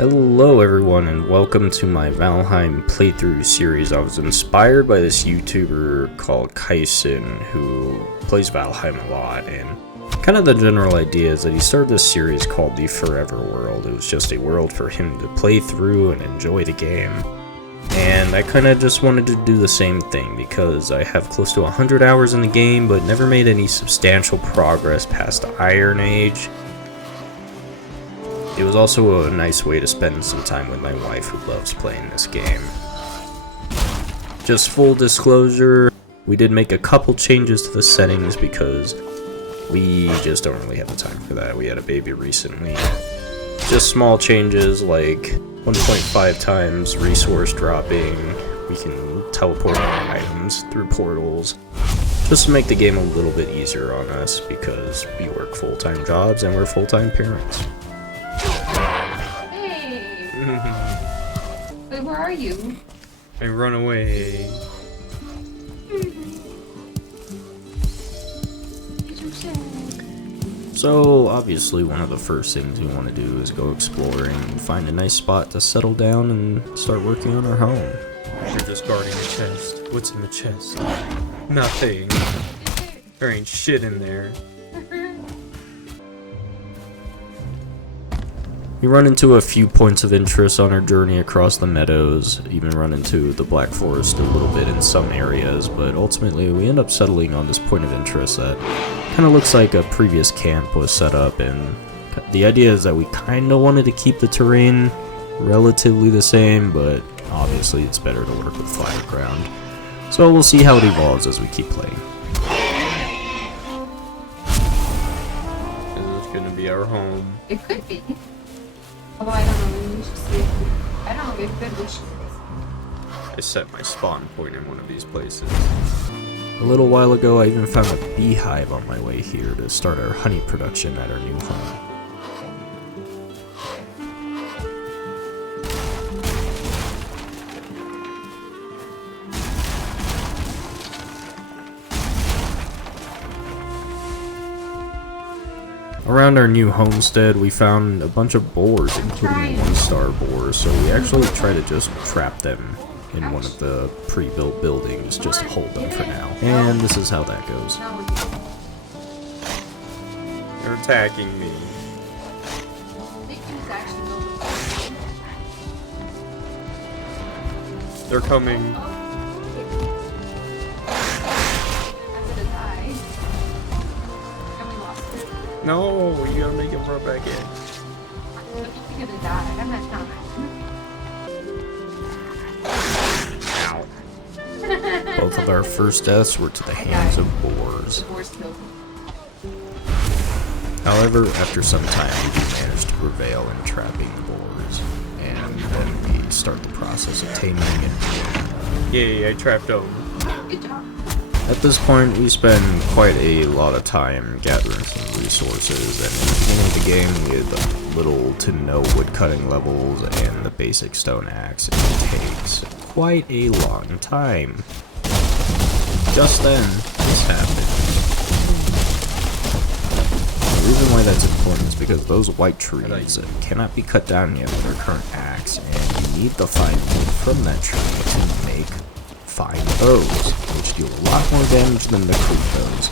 Hello everyone and welcome to my Valheim playthrough series. I was inspired by this YouTuber called Eikthyr who plays Valheim a lot, and kind of the general idea is that he started this series called the Forever World. It was just a world for him to play through and enjoy the game. And I kind of just wanted to do the same thing because I have close to 100 hours in the game but never made any substantial progress past the Iron Age. It was also a nice way to spend some time with my wife who loves playing this game. Just full disclosure, we did make a couple changes to the settings because we just don't really have the time for that. We had a baby recently. Just small changes like 1.5 times resource dropping. We can teleport our items through portals. Just to make the game a little bit easier on us because we work full-time jobs and we're full-time parents. Wait, where are you? I run away. So, obviously, one of the first things we want to do is go exploring and find a nice spot to settle down and start working on our home. You're just guarding a chest. What's in the chest? Nothing. There ain't shit in there. We run into a few points of interest on our journey across the meadows, even run into the Black Forest a little bit in some areas, but ultimately we end up settling on this point of interest that kind of looks like a previous camp was set up, and the idea is that we kind of wanted to keep the terrain relatively the same, but obviously it's better to work with flat ground. So we'll see how it evolves as we keep playing. Is this gonna be our home? It could be. Although I don't know, we should see. I don't know, it could be. I set my spawn point in one of these places. A little while ago, I even found a beehive on my way here to start our honey production at our new home. Around our new homestead, we found a bunch of boars, including a one-star boar, so we actually try to just trap them in one of the pre-built buildings just to hold them for now. And this is how that goes. They're attacking me. They're coming. No, you gotta make him run back in. You're gonna die. I'm not telling. Ow. Both of our first deaths were to the hands of boars. However, after some time, we managed to prevail in trapping the boars, and then we start the process of taming it. Yay, I trapped them. Good job. At this point, we spend quite a lot of time gathering some resources, and in the beginning of the game, we had little to no woodcutting levels and the basic stone axe. It takes quite a long time. Just then, this happened. The reason why that's important is because those white trees cannot be cut down yet with our current axe, and you need the fine wood from that tree to make fine bows, which do a lot more damage than the crude bows.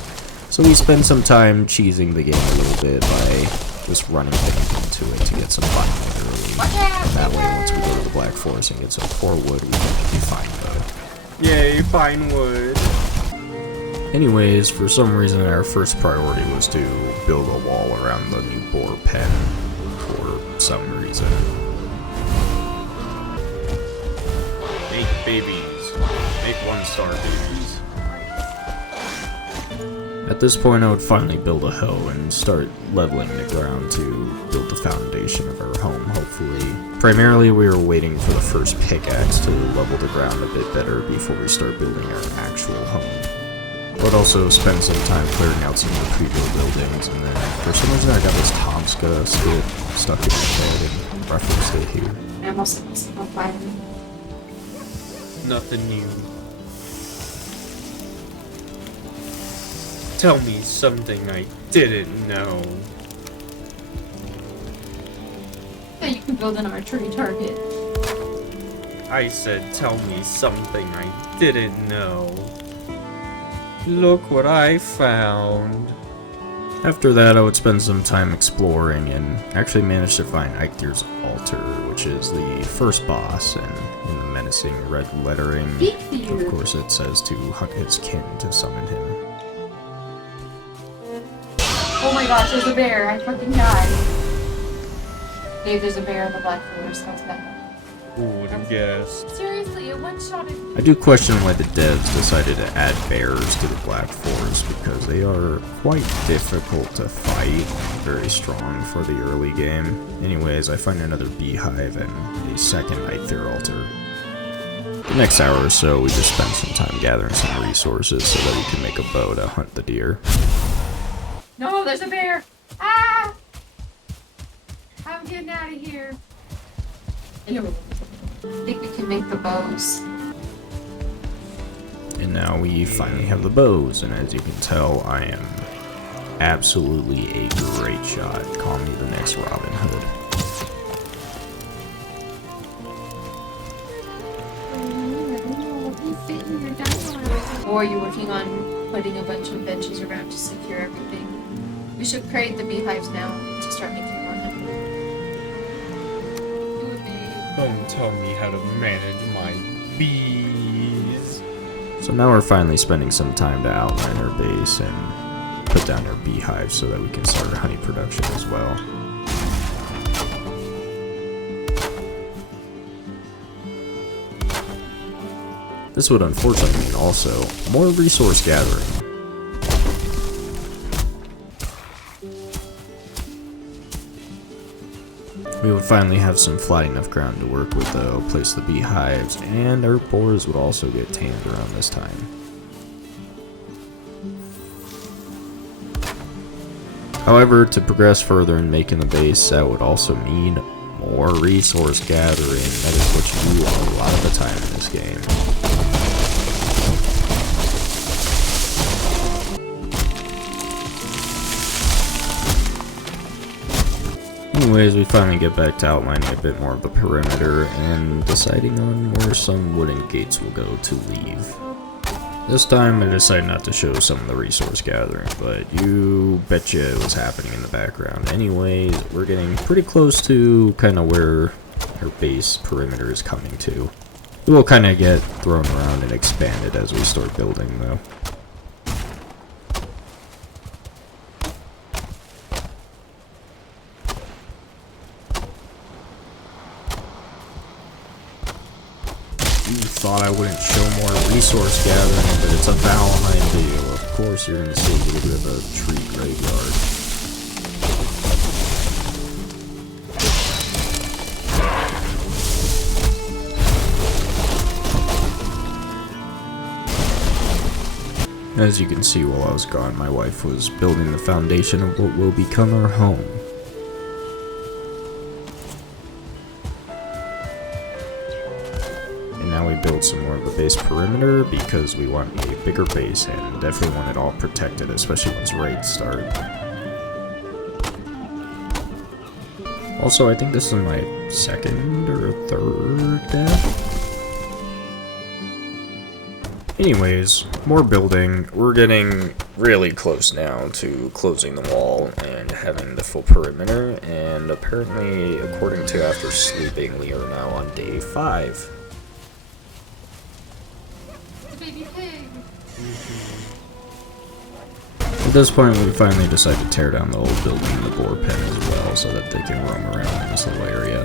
So we spend some time cheesing the game a little bit by just running things into it to get some fine wood early. And that way, once we go to the Black Forest and get some core wood, we can be fine bow. Yay, fine wood! Anyways, for some reason our first priority was to build a wall around the new boar pen for some reason. 8 babies. Make 1-star babies. At this point, I would finally build a hoe and start leveling the ground to build the foundation of our home, hopefully. Primarily, we were waiting for the first pickaxe to level the ground a bit better before we start building our actual home. But also spend some time clearing out some of the pre-built buildings, and then for some reason I got this Tomska skit stuck in my head and referenced it here. I almost find it. Nothing new. Tell me something I didn't know. that you can build an archery target. I said, tell me something I didn't know. Look what I found. After that, I would spend some time exploring and actually managed to find Eikthyr's altar, which is the first boss, and in the menacing red lettering, Eikthyr. of course it says to hunt his kin to summon him. Oh my gosh, there's a bear. I fucking died. Dave, there's a bear in the Black Forest. How's that? Who would have guessed? Seriously, it one-shotted. I do question why the devs decided to add bears to the Black Forest, because they are quite difficult to fight, very strong for the early game. Anyways, I find another beehive and a second Eikthyr altar. The next hour or so, we just spend some time gathering some resources so that we can make a bow to hunt the deer. No, there's a bear! Ah! I'm getting out of here. I think we can make the bows. And now we finally have the bows, and as you can tell, I am absolutely a great shot. Call me the next Robin Hood. Or are you working on putting a bunch of benches around to secure everything? We should create the beehives now to start making more honey. Do it, babe. Don't tell me how to manage my bees. So now we're finally spending some time to outline our base and put down our beehives so that we can start honey production as well. This would unfortunately mean also more resource gathering. We would finally have some flat enough ground to work with though, place the beehives, and our boars would also get tamed around this time. However, to progress further in making the base, that would also mean more resource gathering. That is what you do a lot of the time in this game. Anyways, we finally get back to outlining a bit more of the perimeter and deciding on where some wooden gates will go to leave. This time I decided not to show some of the resource gathering, but you betcha it was happening in the background. Anyways, we're getting pretty close to kind of where our base perimeter is coming to. It will kind of get thrown around and expanded as we start building though. You thought I wouldn't show more resource gathering, but it's a Valheim video. Of course you're going to see a little bit of a tree graveyard. As you can see, while I was gone, my wife was building the foundation of what will become our home. Now we build some more of the base perimeter because we want a bigger base and definitely want it all protected, especially once raids start. Also, I think this is my second or third death. Anyways, more building. We're getting really close now to closing the wall and having the full perimeter, and apparently, according to After Sleeping, we are now on day 5. At this point, we finally decided to tear down the old building and the boar pen as well, so that they can roam around in this little area.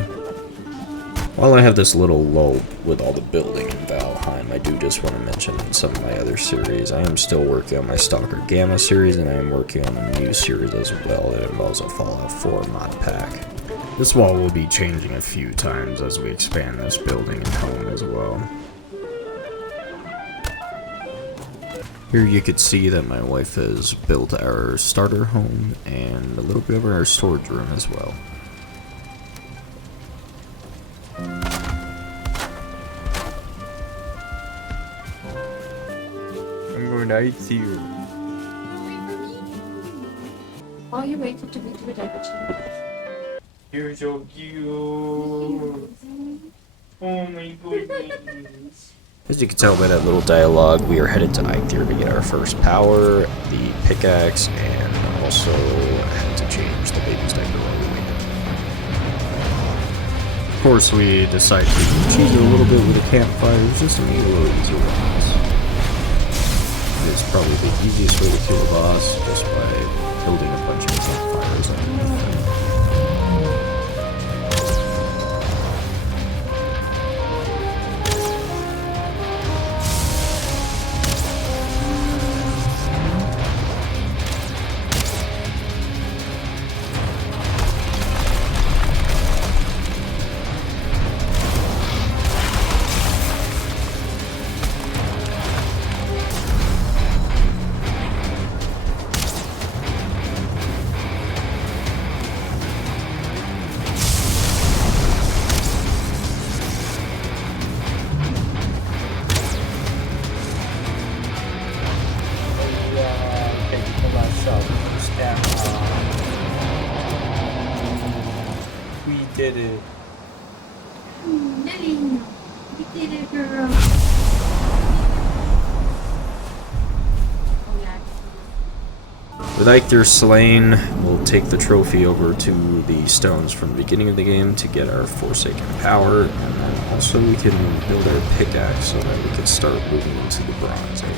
While I have this little lull with all the building in Valheim, I do just want to mention in some of my other series, I am still working on my Stalker Gamma series, and I am working on a new series as well that involves a Fallout 4 mod pack. This wall will be changing a few times as we expand this building and home as well. Here you could see that my wife has built our starter home and a little bit of our storage room as well. I'm going to Eikthyr. While you wait for it to be to a temperature. You're so cute. Oh my goodness. As you can tell by that little dialogue, we are headed to Eikthyr to get our first power, the pickaxe, and also had to change the baby's diaper while we waited. Of course, we decided to cheese it a little bit with a campfire just to make it a little easier on us. It's probably the easiest way to kill a boss, just by building a bunch of campfires underneath them. We did it. Nelly, you did it, girl. Oh yeah. With Eikthyr slain, we'll take the trophy over to the stones from the beginning of the game to get our Forsaken power, and then also we can build our pickaxe so that we can start moving into the Bronze Age.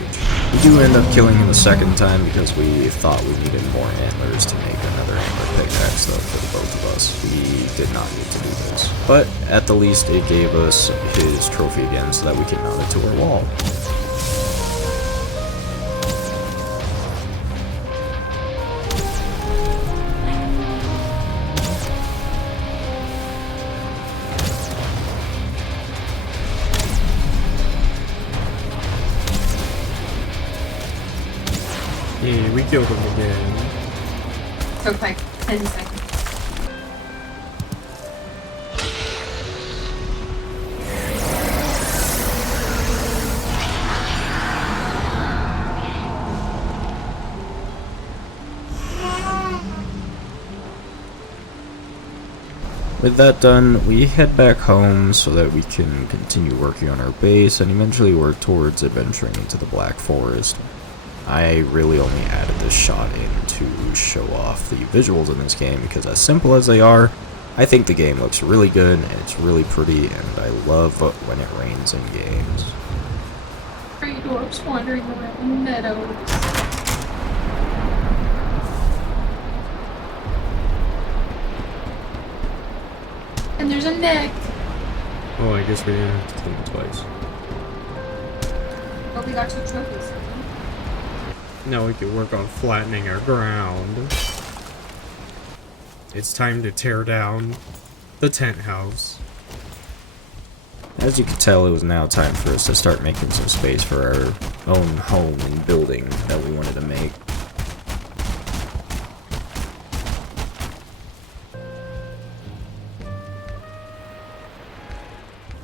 We do end up killing him a second time because we thought we needed more antlers to make another antler pickaxe, though, for the both of us. We did not need to do this. But at the least, it gave us his trophy again so that we can mount it to our wall. Yeah, we killed him again. Took like 10 seconds. With that done, we head back home so that we can continue working on our base and eventually work towards adventuring into the Black Forest. I really only added this shot in to show off the visuals in this game because, as simple as they are, I think the game looks really good and it's really pretty, and I love when it rains in games. Three dwarfs wandering around the meadows. And there's a neck. Oh, I guess we didn't have to kill him twice. But we got 2 trophies. Now we can work on flattening our ground. It's time to tear down the tent house. As you can tell, it was now time for us to start making some space for our own home and building that we wanted to make.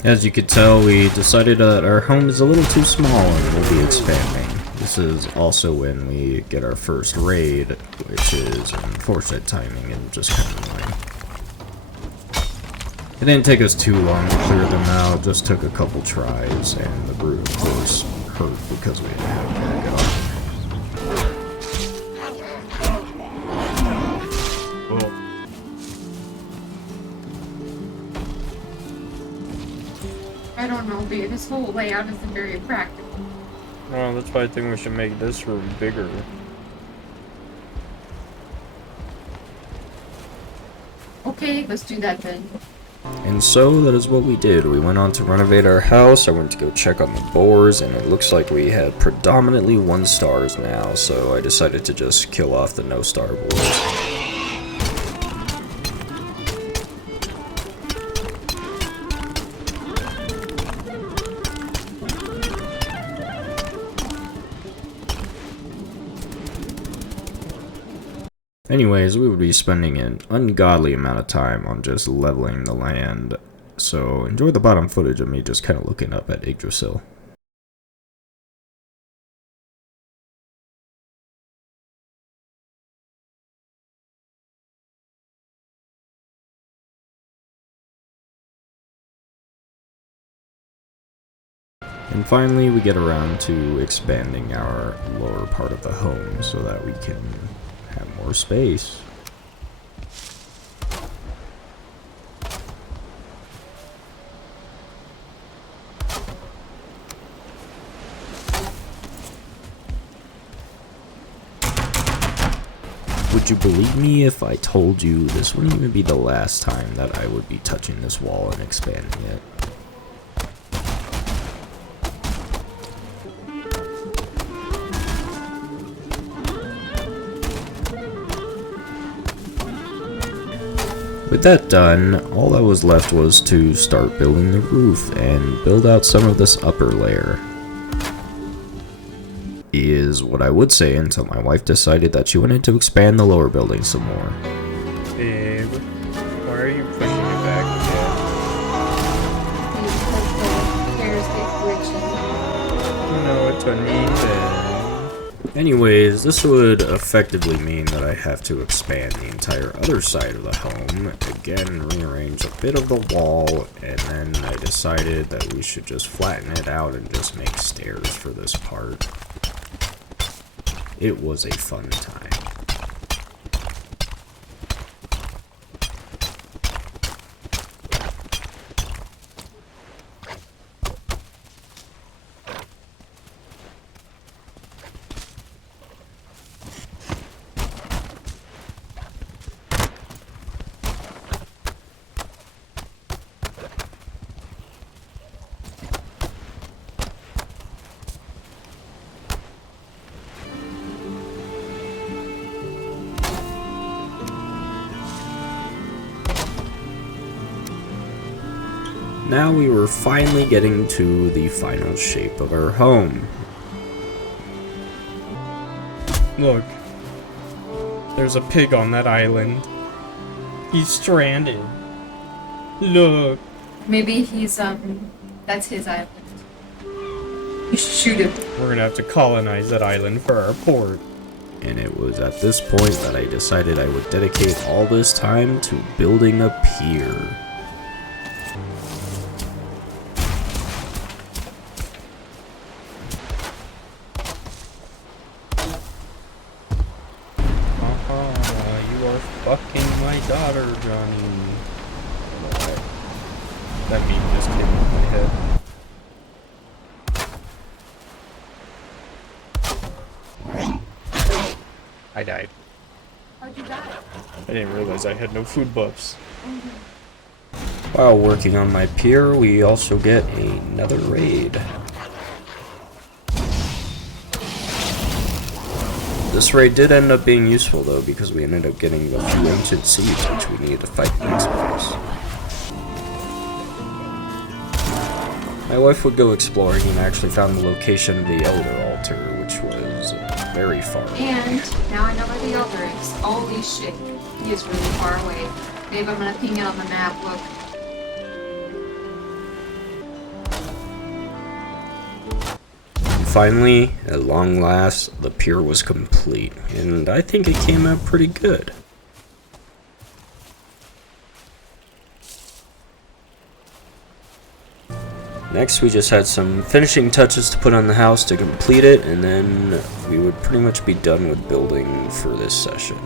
As you could tell, we decided that our home is a little too small and we'll be expanding. This is also when we get our first raid, which is unfortunate timing and just kind of annoying. It didn't take us too long to clear them out, just took a couple tries, and the brute, of course, hurt because we didn't have backup. Well, I don't know, babe. This whole layout isn't very practical. well, that's why I think we should make this room bigger. Okay, let's do that then. And so that is what we did. We went on to renovate our house. I went to go check on the boars, and it looks like we had predominantly 1 stars now, so I decided to just kill off the no star boars. Anyways, we would be spending an ungodly amount of time on just leveling the land, so enjoy the bottom footage of me just kind of looking up at Yggdrasil. And finally, we get around to expanding our lower part of the home so that we can have more space. Would you believe me if I told you this wouldn't even be the last time that I would be touching this wall and expanding it? With that done, all that was left was to start building the roof and build out some of this upper layer. Is what I would say until my wife decided that she wanted to expand the lower building some more. Babe, why are you pushing it back again? Because the chairs get glitchy. No, it's a mean thing. Anyways, this would effectively mean that I have to expand the entire other side of the home, again rearrange a bit of the wall, and then I decided that we should just flatten it out and just make stairs for this part. It was a fun time. Now we were finally getting to the final shape of our home. Look, there's a pig on that island. He's stranded. Look. Maybe he's, that's his island. You should shoot him. We're gonna have to colonize that island for our port. And it was at this point that I decided I would dedicate all this time to building a pier. You are fucking my daughter, Johnny. That meme just came in my head. I died. How'd you die? I didn't realize I had no food buffs. While working on my pier, we also get another raid. This raid did end up being useful though, because we ended up getting a few ancient seeds which we needed to fight the next boss. My wife would go exploring and actually found the location of the Elder Altar, which was very far. And now I know where the Elder is. Holy shit. He is really far away. Maybe I'm gonna ping it on the map. Look. Finally, at long last, the pier was complete, and I think it came out pretty good. Next, we just had some finishing touches to put on the house to complete it, and then we would pretty much be done with building for this session.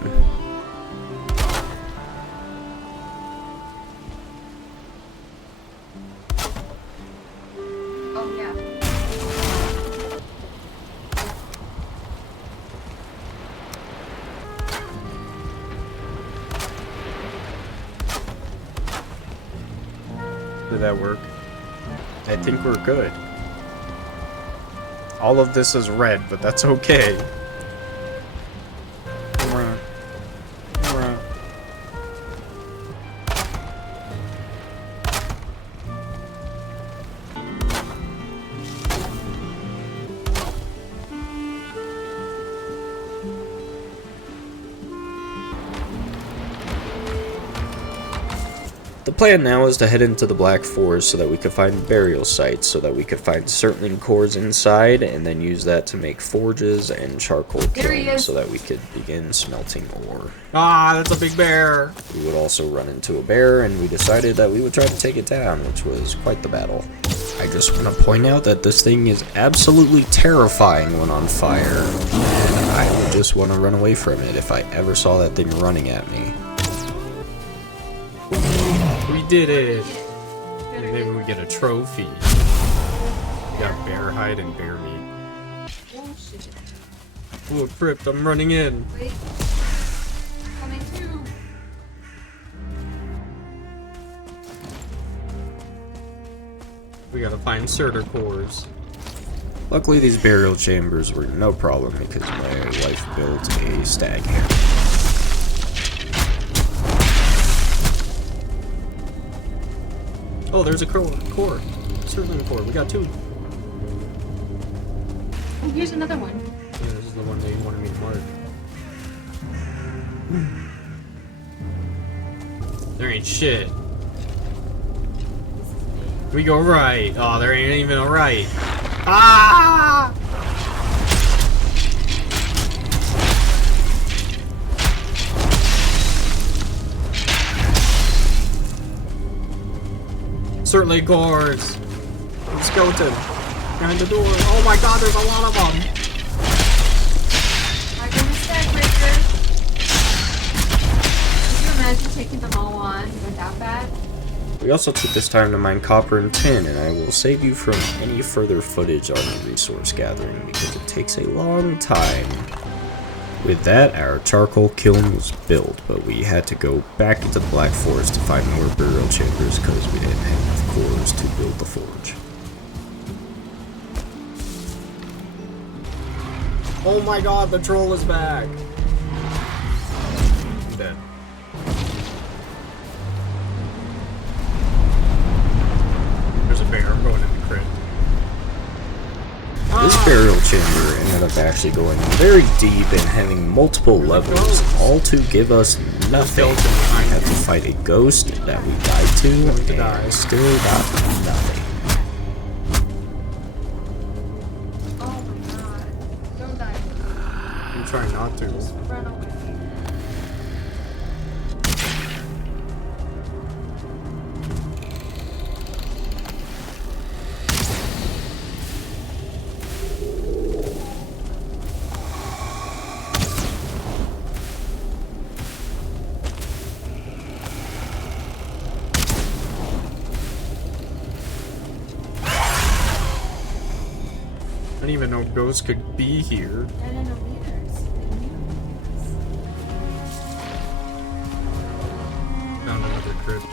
Oh yeah. Did that work? I think we're good. All of this is red, but that's okay. The plan now is to head into the Black Forest so that we could find burial sites, so that we could find certain cores inside, and then use that to make forges and charcoal kilns so that we could begin smelting ore. Ah, that's a big bear! We would also run into a bear, and we decided that we would try to take it down, which was quite the battle. I just want to point out that this thing is absolutely terrifying when on fire, and I would just want to run away from it if I ever saw that thing running at me. We did it! And maybe we get a trophy. We got bear hide and bear meat. Oh shit. Ooh, a crypt, I'm running in. Wait. Coming too. We gotta find Surtur cores. Luckily, these burial chambers were no problem because my wife built a stag hammer. Oh, there's a core. Certainly a core. We got 2. Oh, here's another one. Yeah, this is the one they wanted me to mark. There ain't shit. We go right. Oh, there ain't even a right. Ah! Certainly cores. Skeleton. Behind the door. Oh my god, there's a lot of them. I'm gonna stag breaker. Could you imagine taking them all on without that? We also took this time to mine copper and tin, and I will save you from any further footage on the resource gathering because it takes a long time. With that, our charcoal kiln was built, but we had to go back into the Black Forest to find more burial chambers because we didn't have enough cores to build the forge. Oh my god, the troll is back. I'm dead. There's a bear. I'm going in the crypt. This burial chamber ended up actually going very deep and having multiple levels, all to give us nothing. We had to fight a ghost that we died to, and still got nothing. Oh my god. Don't die. I'm trying not to. Just run away. I didn't even know ghosts could be here. I don't know leaders. Found another crypt.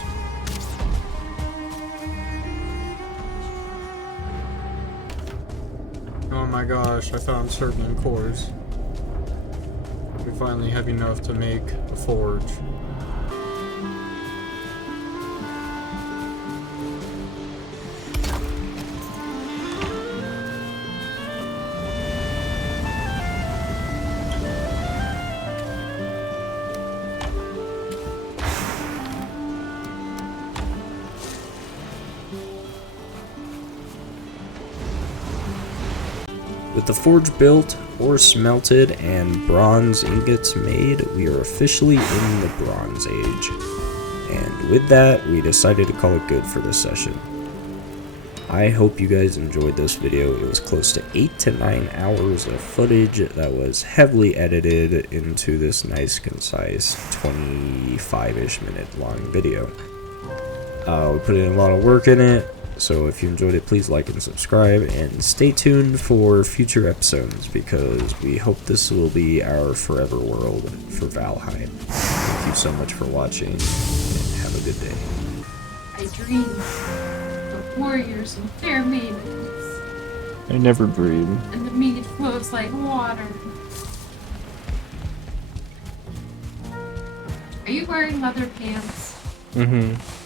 Oh my gosh, I found certain cores. We finally have enough to make a forge. With the forge built, ore smelted, and bronze ingots made, we are officially in the Bronze Age. And with that, we decided to call it good for this session. I hope you guys enjoyed this video. It was close to 8 to 9 hours of footage that was heavily edited into this nice, concise, 25-ish minute long video. We put in a lot of work in it. So if you enjoyed it, please like and subscribe, and stay tuned for future episodes because we hope this will be our forever world for Valheim. Thank you so much for watching, and have a good day. I dream of warriors and fair maidens, I never breed. and the meat flows like water. Are you wearing leather pants? Mm-hmm.